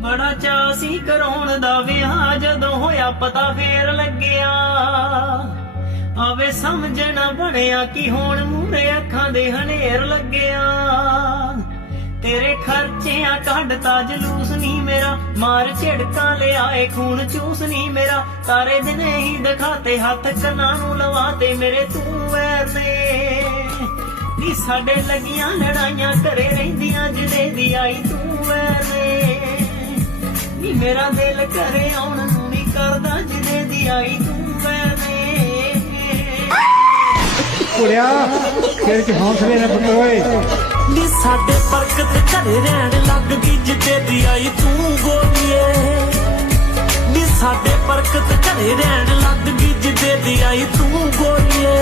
ਬੜਾ ਚਾਅ ਸੀ ਕਰਾਉਣ ਦਾ ਵਿਆਹ, ਜਦੋਂ ਹੋਇਆ ਪਤਾ ਫੇਰ ਲੱਗਿਆ। ਆਵੇ ਸਮਝ ਨਾ ਬਣਿਆ ਕਿ ਹੁਣ ਮੂਹਰੇ ਅੱਖਾਂ ਦੇ ਹਨੇਰ ਲੱਗਿਆ। ਤੇਰੇ ਖਰਚਿਆਂ ਕੱਢਤਾ ਜਲੂਸ ਨੀ ਮੇਰਾ, ਮਾਰ ਝਿੜਕਾਂ ਲਿਆਏ ਖੂਨ ਚੂਸ ਨੀ ਮੇਰਾ। ਸਾਰੇ ਦਿਨ ਹੀ ਦਿਖਾਤੇ ਹੱਥ ਕੰਨਾਂ ਨੂੰ ਲਵਾਤੇ ਮੇਰੇ ਤੂੰ ਐਸੇ ਨੀ। ਸਾਡੇ ਲੱਗੀਆਂ ਲੜਾਈਆਂ ਘਰੇ ਰਹਿੰਦੀਆਂ ਜਿਹਦੇ ਦੀ ਆਈ ਤੂੰ ਐਸੇ ਨੀ। ਮੇਰਾ ਦਿਲ ਘਰੇ ਆਉਣ ਨੂੰ ਨੀ ਕਰਦਾ ਜਿਹਦੇ ਦੀ ਆਈ ਤੂੰ ਐਸੇ। ਕੁੜਿਆ ਖੇਡ ਚ ਹੌਸਲੇ ਨਾ ਪੁੱਤ ਓਏ। ਨੀ ਸਾਡੇ ਬਰਕਤ ਘਰੇ ਰਹਿਣ ਲੱਗ ਗਈ ਜਿੱਦੇ ਦੀ ਆਈ ਤੂੰ ਗੋਲੀਏ। ਨੀ ਸਾਡੇ ਬਰਕਤ ਘਰੇ ਰਹਿਣ ਲੱਗ ਗਈ ਜਿੱਦੇ ਦੀ ਆਈ ਤੂੰ ਗੋਲੀਏ।